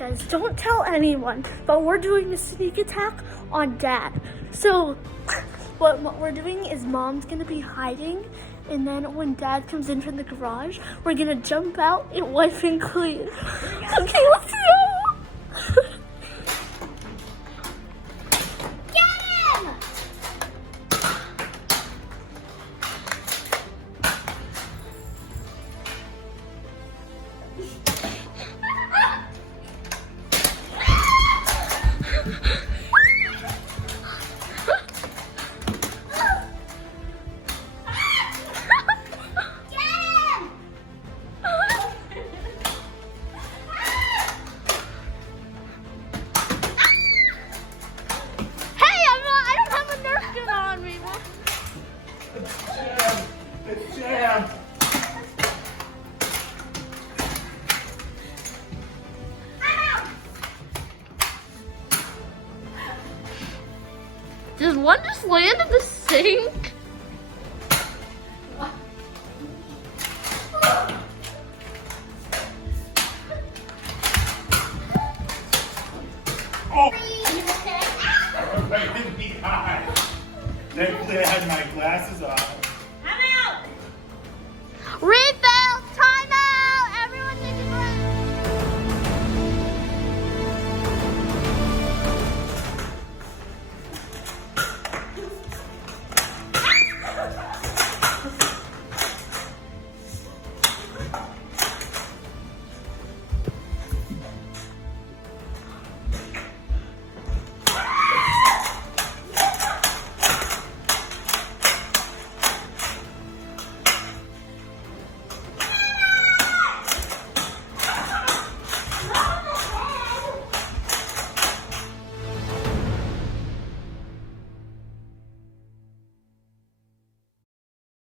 guys, don't tell anyone, but we're doing a sneak attack on Dad. So what we're doing is Mom's gonna be hiding, and then when Dad comes in from the garage, we're gonna jump out and wipe and clean. Okay, let's go. Get him! It's Jam. Does one just land in the sink? Oh! I didn't be high. Thankfully, I had my glasses off.